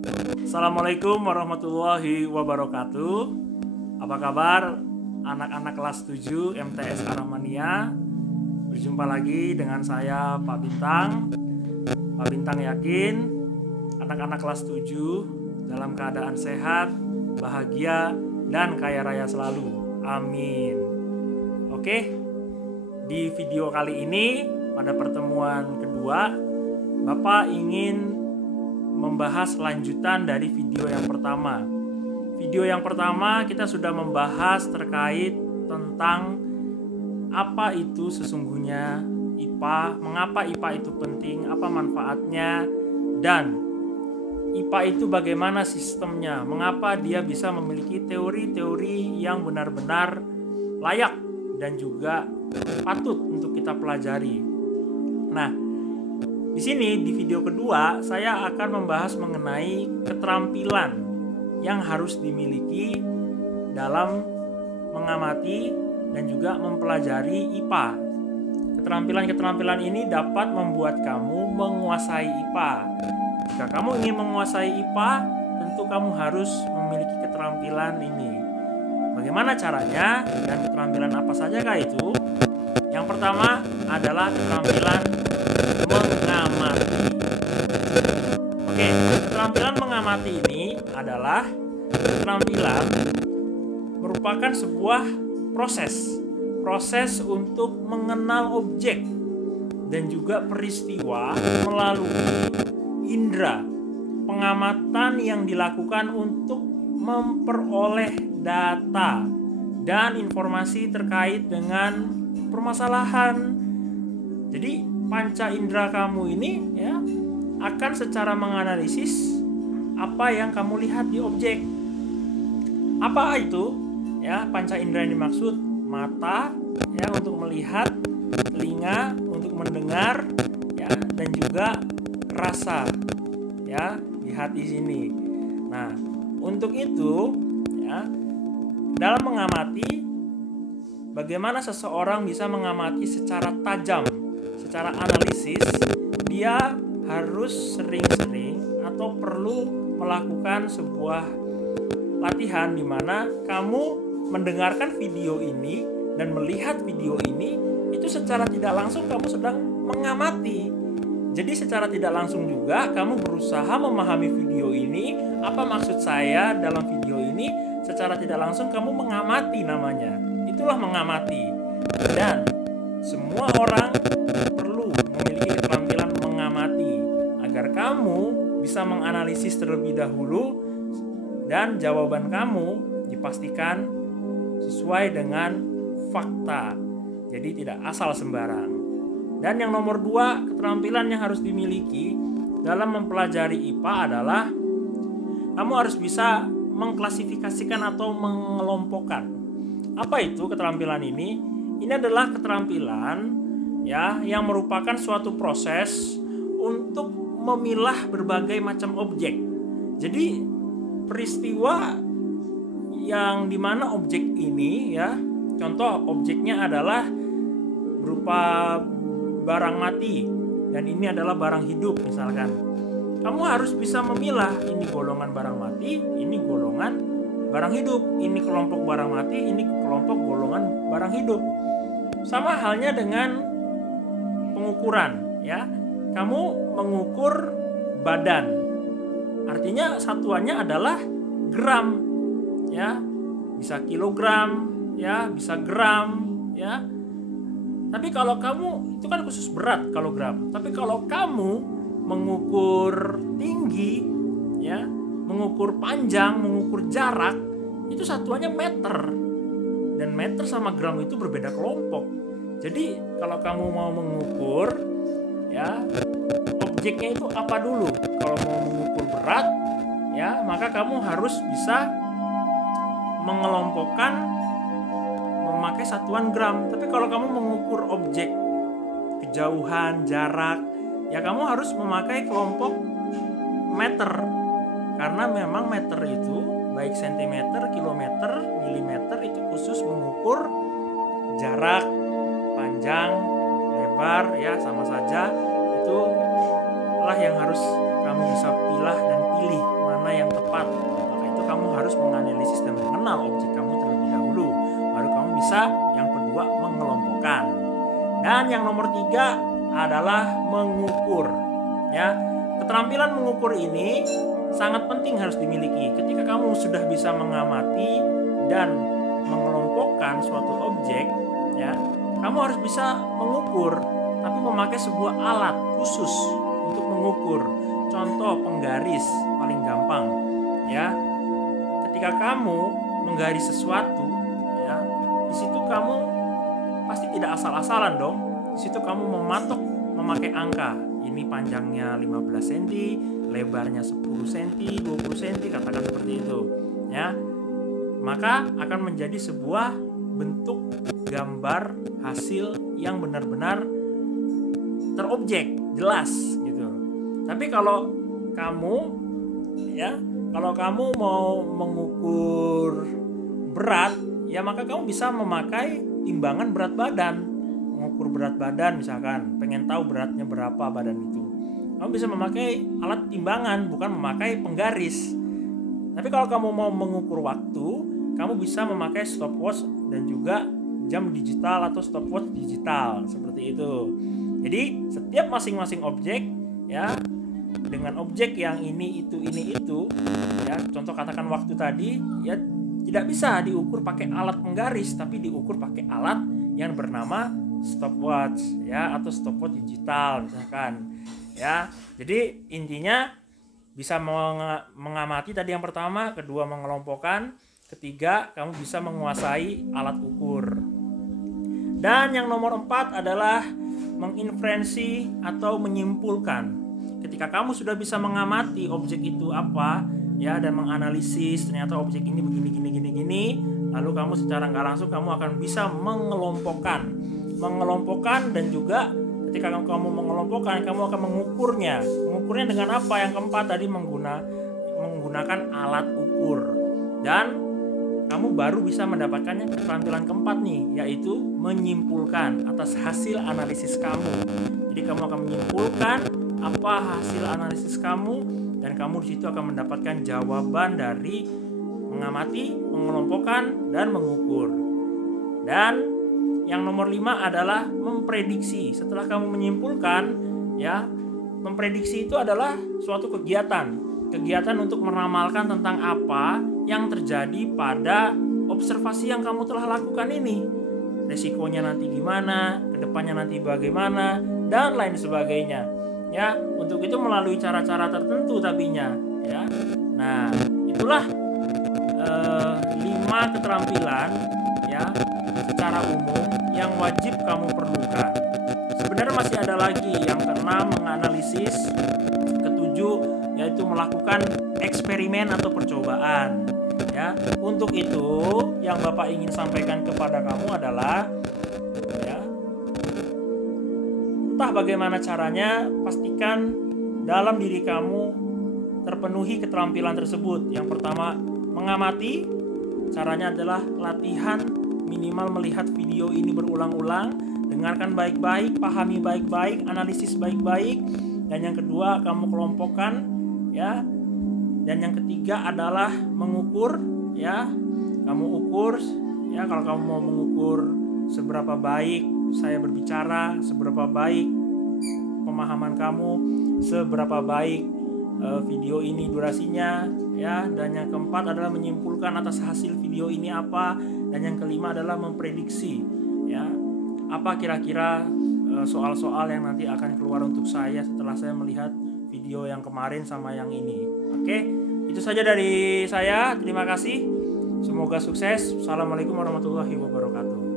Assalamualaikum warahmatullahi wabarakatuh. Apa kabar anak-anak kelas 7 MTS Arahmania? Berjumpa lagi dengan saya Pak Bintang. Pak Bintang yakin anak-anak kelas 7 dalam keadaan sehat, bahagia, dan kaya raya selalu. Amin. Oke, di video kali ini pada pertemuan kedua, Bapak ingin membahas lanjutan dari video yang pertama. Video yang pertama kita sudah membahas terkait tentang apa itu sesungguhnya IPA, mengapa IPA itu penting, apa manfaatnya, dan IPA itu bagaimana sistemnya, mengapa dia bisa memiliki teori-teori yang benar-benar layak dan juga patut untuk kita pelajari. Nah, di sini di video kedua saya akan membahas mengenai keterampilan yang harus dimiliki dalam mengamati dan juga mempelajari IPA. Keterampilan-keterampilan ini dapat membuat kamu menguasai IPA. Jika kamu ingin menguasai IPA, tentu kamu harus memiliki keterampilan ini. Bagaimana caranya dan keterampilan apa sajakah itu? Yang pertama adalah keterampilan mengamati. Oke, keterampilan mengamati ini adalah keterampilan merupakan sebuah proses untuk mengenal objek dan juga peristiwa melalui indera pengamatan yang dilakukan untuk memperoleh data dan informasi terkait dengan permasalahan. Jadi panca indera kamu ini ya akan secara menganalisis apa yang kamu lihat di objek. Apa itu? Ya, panca indera yang dimaksud mata ya untuk melihat, telinga untuk mendengar ya, dan juga rasa ya lihat di sini. Nah, untuk itu ya dalam mengamati, bagaimana seseorang bisa mengamati secara tajam, secara analisis, dia harus sering-sering atau perlu melakukan sebuah latihan di mana kamu mendengarkan video ini dan melihat video ini, itu secara tidak langsung kamu sedang mengamati. Jadi secara tidak langsung juga kamu berusaha memahami video ini, apa maksud saya dalam video ini, secara tidak langsung kamu mengamati namanya. Itulah mengamati. Dan semua orang perlu memiliki keterampilan mengamati agar kamu bisa menganalisis terlebih dahulu dan jawaban kamu dipastikan sesuai dengan fakta. Jadi tidak asal sembarang. Dan yang nomor 2, keterampilan yang harus dimiliki dalam mempelajari IPA adalah kamu harus bisa mengklasifikasikan atau mengelompokkan. Apa itu keterampilan ini? Ini adalah keterampilan ya yang merupakan suatu proses untuk memilah berbagai macam objek. Jadi peristiwa yang dimana objek ini ya, contoh objeknya adalah berupa barang mati dan ini adalah barang hidup misalkan. Kamu harus bisa memilah ini golongan barang mati, ini golongan barang hidup, ini kelompok barang mati, ini kelompok golongan barang hidup. Sama halnya dengan pengukuran ya. Kamu mengukur badan. Artinya satuannya adalah gram ya. Bisa kilogram ya, bisa gram ya. Tapi kalau kamu itu kan khusus berat kalau gram. Tapi kalau kamu mengukur tinggi ya, mengukur panjang, mengukur jarak, itu satuannya meter. Dan meter sama gram itu berbeda kelompok. Jadi kalau kamu mau mengukur ya, objeknya itu apa dulu? Kalau mau mengukur berat ya, maka kamu harus bisa mengelompokkan memakai satuan gram. Tapi kalau kamu mengukur objek kejauhan, jarak, ya kamu harus memakai kelompok meter. Karena memang meter itu baik sentimeter, kilometer, milimeter itu khusus mengukur jarak, panjang, lebar ya sama saja. Itu lah yang harus kamu bisa pilah dan pilih mana harus menganalisis dan mengenal objek kamu terlebih dahulu. Baru kamu bisa yang kedua mengelompokkan. Dan yang nomor 3 adalah mengukur. Ya, keterampilan mengukur ini sangat penting harus dimiliki. Ketika kamu sudah bisa mengamati dan mengelompokkan suatu objek, ya, kamu harus bisa mengukur, tapi memakai sebuah alat khusus untuk mengukur. Contoh penggaris paling gampang, ya. Ketika kamu menggaris sesuatu, ya, di situ kamu pasti tidak asal-asalan dong. Di situ kamu memakai angka. Ini panjangnya 15 cm, lebarnya 10 cm, 20 cm, katakan seperti itu, ya. Maka akan menjadi sebuah bentuk gambar hasil yang benar-benar terobjek, jelas gitu. Tapi kalau kamu, ya, kalau kamu mau mengukur berat, ya maka kamu bisa memakai timbangan berat badan. Mengukur berat badan misalkan, pengen tahu beratnya berapa badan itu, kamu bisa memakai alat timbangan, bukan memakai penggaris. Tapi kalau kamu mau mengukur waktu, kamu bisa memakai stopwatch dan juga jam digital atau stopwatch digital seperti itu. Jadi setiap masing-masing objek, ya, dengan objek yang ini itu, ya, contoh katakan waktu tadi, ya, tidak bisa diukur pakai alat penggaris, tapi diukur pakai alat yang bernama stopwatch, ya, atau stopwatch digital misalkan, ya. Jadi intinya bisa mengamati tadi yang pertama, kedua mengelompokkan, ketiga kamu bisa menguasai alat ukur. Dan yang nomor 4 adalah menginferensi atau menyimpulkan. Ketika kamu sudah bisa mengamati objek itu apa, ya, dan menganalisis ternyata objek ini begini, lalu kamu secara nggak langsung kamu akan bisa mengelompokkan dan juga ketika kamu mengelompokkan, kamu akan mengukurnya dengan apa? Yang keempat tadi menggunakan alat ukur, dan kamu baru bisa mendapatkannya keterampilan keempat nih, yaitu menyimpulkan atas hasil analisis kamu. Jadi kamu akan menyimpulkan apa hasil analisis kamu, dan kamu di situ akan mendapatkan jawaban dari mengamati, mengelompokkan, dan mengukur. Dan yang nomor 5 adalah memprediksi. Setelah kamu menyimpulkan, ya, memprediksi itu adalah suatu kegiatan untuk meramalkan tentang apa yang terjadi pada observasi yang kamu telah lakukan ini. Resikonya nanti gimana, kedepannya nanti bagaimana, dan lain sebagainya. Ya, untuk itu melalui cara-cara tertentu tapinya, ya. Nah, itulah 5 keterampilan, ya, secara umum yang wajib kamu perlukan. Sebenarnya masih ada lagi. Yang keenam, menganalisis. Ketujuh, yaitu melakukan eksperimen atau percobaan. Ya, untuk itu yang Bapak ingin sampaikan kepada kamu adalah, ya, entah bagaimana caranya, pastikan dalam diri kamu terpenuhi keterampilan tersebut. Yang pertama, mengamati. Caranya adalah latihan minimal melihat video ini berulang-ulang, dengarkan baik-baik, pahami baik-baik, analisis baik-baik. Dan yang kedua, kamu kelompokkan, ya. Dan yang ketiga adalah mengukur, ya. Kamu ukur, ya, kalau kamu mau mengukur seberapa baik saya berbicara, seberapa baik pemahaman kamu, seberapa baik video ini durasinya, ya. Dan yang keempat adalah menyimpulkan atas hasil video ini apa. Dan yang kelima adalah memprediksi, ya, apa kira-kira soal-soal yang nanti akan keluar untuk saya setelah saya melihat video yang kemarin sama yang ini. Oke, itu saja dari saya. Terima kasih. Semoga sukses. Assalamualaikum warahmatullahi wabarakatuh.